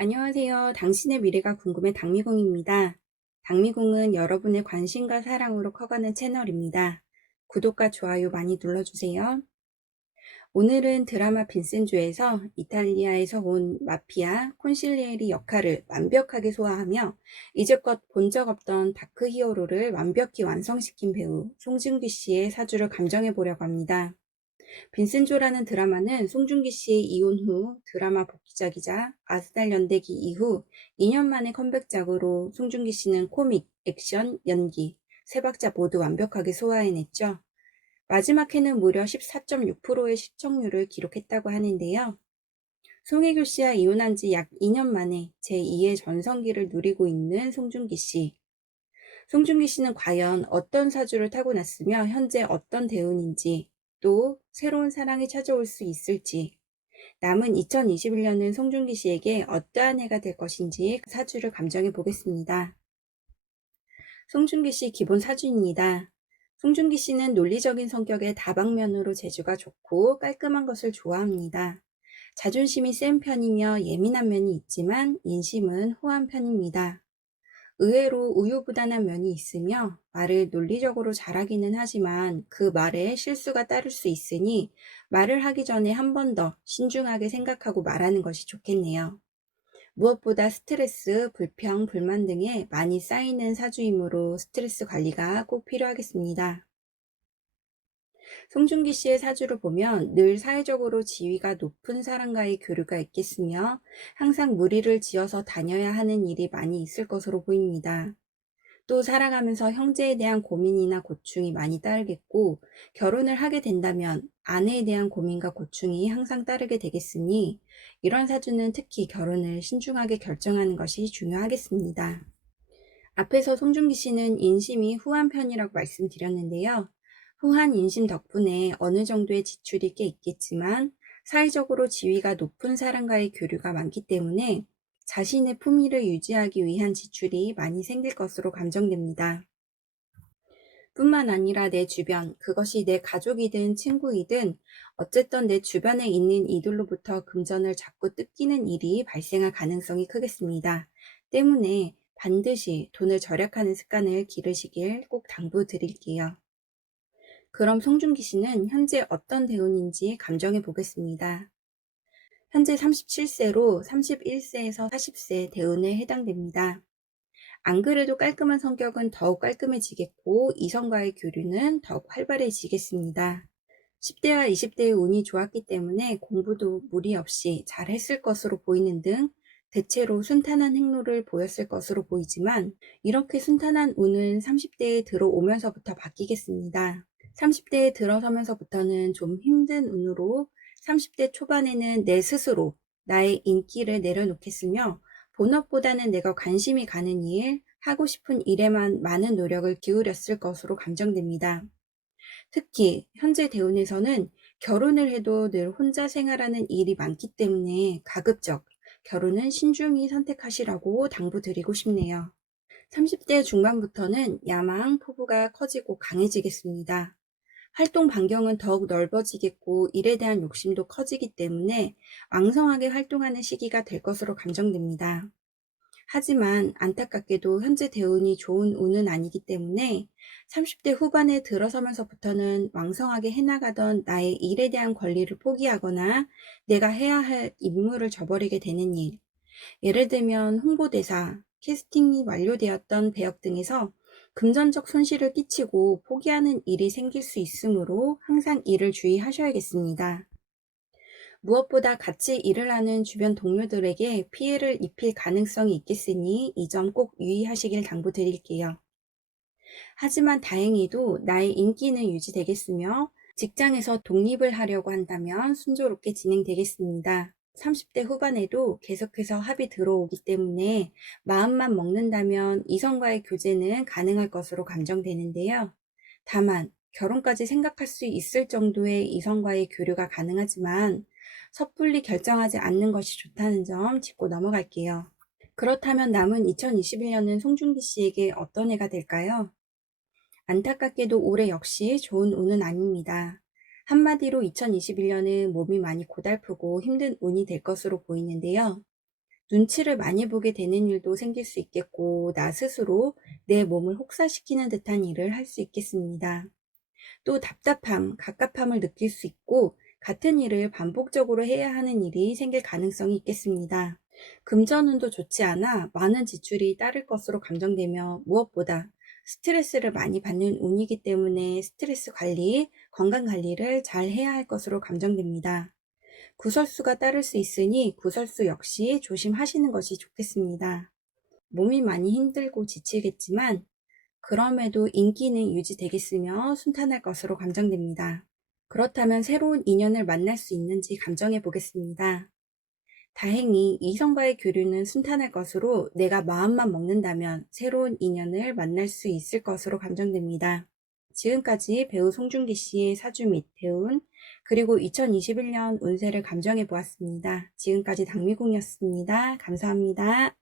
안녕하세요. 당신의 미래가 궁금해 당미궁입니다. 당미궁은 여러분의 관심과 사랑으로 커가는 채널입니다. 구독과 좋아요 많이 눌러주세요. 오늘은 드라마 빈센조에서 이탈리아에서 온 마피아 콘실리에리 역할을 완벽하게 소화하며 이제껏 본 적 없던 다크 히어로를 완벽히 완성시킨 배우 송중기 씨의 사주를 감정해 보려고 합니다. 빈센조라는 드라마는 송중기 씨의 이혼 후 드라마 복귀작이자 아스달 연대기 이후 2년 만의 컴백작으로 송중기 씨는 코믹, 액션, 연기 세 박자 모두 완벽하게 소화해냈죠. 마지막 회는 무려 14.6%의 시청률을 기록했다고 하는데요. 송혜교 씨와 이혼한 지 약 2년 만에 제2의 전성기를 누리고 있는 송중기 씨. 송중기 씨는 과연 어떤 사주를 타고났으며 현재 어떤 대운인지, 또 새로운 사랑이 찾아올 수 있을지, 남은 2021년은 송중기 씨에게 어떠한 해가 될 것인지 사주를 감정해 보겠습니다. 송중기 씨 기본 사주입니다. 송중기 씨는 논리적인 성격의 다방면으로 재주가 좋고 깔끔한 것을 좋아합니다. 자존심이 센 편이며 예민한 면이 있지만 인심은 호한 편입니다. 의외로 우유부단한 면이 있으며 말을 논리적으로 잘하기는 하지만 그 말에 실수가 따를 수 있으니 말을 하기 전에 한 번 더 신중하게 생각하고 말하는 것이 좋겠네요. 무엇보다 스트레스, 불평, 불만 등에 많이 쌓이는 사주이므로 스트레스 관리가 꼭 필요하겠습니다. 송중기 씨의 사주를 보면 늘 사회적으로 지위가 높은 사람과의 교류가 있겠으며 항상 무리를 지어서 다녀야 하는 일이 많이 있을 것으로 보입니다. 또 살아가면서 형제에 대한 고민이나 고충이 많이 따르겠고, 결혼을 하게 된다면 아내에 대한 고민과 고충이 항상 따르게 되겠으니 이런 사주는 특히 결혼을 신중하게 결정하는 것이 중요하겠습니다. 앞에서 송중기 씨는 인심이 후한 편이라고 말씀드렸는데요. 후한 인심 덕분에 어느 정도의 지출이 꽤 있겠지만 사회적으로 지위가 높은 사람과의 교류가 많기 때문에 자신의 품위를 유지하기 위한 지출이 많이 생길 것으로 감정됩니다. 뿐만 아니라 내 주변, 그것이 내 가족이든 친구이든 어쨌든 내 주변에 있는 이들로부터 금전을 자꾸 뜯기는 일이 발생할 가능성이 크겠습니다. 때문에 반드시 돈을 절약하는 습관을 기르시길 꼭 당부드릴게요. 그럼 송중기 씨는 현재 어떤 대운인지 감정해 보겠습니다. 현재 37세로 31세에서 40세 대운에 해당됩니다. 안 그래도 깔끔한 성격은 더욱 깔끔해지겠고 이성과의 교류는 더욱 활발해지겠습니다. 10대와 20대의 운이 좋았기 때문에 공부도 무리 없이 잘 했을 것으로 보이는 등 대체로 순탄한 행로를 보였을 것으로 보이지만 이렇게 순탄한 운은 30대에 들어오면서부터 바뀌겠습니다. 30대에 들어서면서부터는 좀 힘든 운으로 30대 초반에는 내 스스로 나의 인기를 내려놓겠으며 본업보다는 내가 관심이 가는 일, 하고 싶은 일에만 많은 노력을 기울였을 것으로 감정됩니다. 특히 현재 대운에서는 결혼을 해도 늘 혼자 생활하는 일이 많기 때문에 가급적 결혼은 신중히 선택하시라고 당부드리고 싶네요. 30대 중반부터는 야망, 포부가 커지고 강해지겠습니다. 활동 반경은 더욱 넓어지겠고 일에 대한 욕심도 커지기 때문에 왕성하게 활동하는 시기가 될 것으로 감정됩니다. 하지만 안타깝게도 현재 대운이 좋은 운은 아니기 때문에 30대 후반에 들어서면서부터는 왕성하게 해나가던 나의 일에 대한 권리를 포기하거나 내가 해야 할 임무를 저버리게 되는 일, 예를 들면 홍보대사, 캐스팅이 완료되었던 배역 등에서 금전적 손실을 끼치고 포기하는 일이 생길 수 있으므로 항상 이를 주의하셔야겠습니다. 무엇보다 같이 일을 하는 주변 동료들에게 피해를 입힐 가능성이 있겠으니 이 점 꼭 유의하시길 당부드릴게요. 하지만 다행히도 나의 인기는 유지되겠으며 직장에서 독립을 하려고 한다면 순조롭게 진행되겠습니다. 30대 후반에도 계속해서 합이 들어오기 때문에 마음만 먹는다면 이성과의 교제는 가능할 것으로 감정되는데요. 다만 결혼까지 생각할 수 있을 정도의 이성과의 교류가 가능하지만 섣불리 결정하지 않는 것이 좋다는 점 짚고 넘어갈게요. 그렇다면 남은 2021년은 송중기 씨에게 어떤 해가 될까요? 안타깝게도 올해 역시 좋은 운은 아닙니다. 한마디로 2021년은 몸이 많이 고달프고 힘든 운이 될 것으로 보이는데요. 눈치를 많이 보게 되는 일도 생길 수 있겠고, 나 스스로 내 몸을 혹사시키는 듯한 일을 할 수 있겠습니다. 또 답답함, 갑갑함을 느낄 수 있고, 같은 일을 반복적으로 해야 하는 일이 생길 가능성이 있겠습니다. 금전운도 좋지 않아 많은 지출이 따를 것으로 감정되며, 무엇보다 스트레스를 많이 받는 운이기 때문에 스트레스 관리, 건강 관리를 잘 해야 할 것으로 감정됩니다. 구설수가 따를 수 있으니 구설수 역시 조심하시는 것이 좋겠습니다. 몸이 많이 힘들고 지치겠지만, 그럼에도 인기는 유지되겠으며 순탄할 것으로 감정됩니다. 그렇다면 새로운 인연을 만날 수 있는지 감정해 보겠습니다. 다행히 이성과의 교류는 순탄할 것으로, 내가 마음만 먹는다면 새로운 인연을 만날 수 있을 것으로 감정됩니다. 지금까지 배우 송중기 씨의 사주 및 대운, 그리고 2021년 운세를 감정해 보았습니다. 지금까지 당미궁이었습니다. 감사합니다.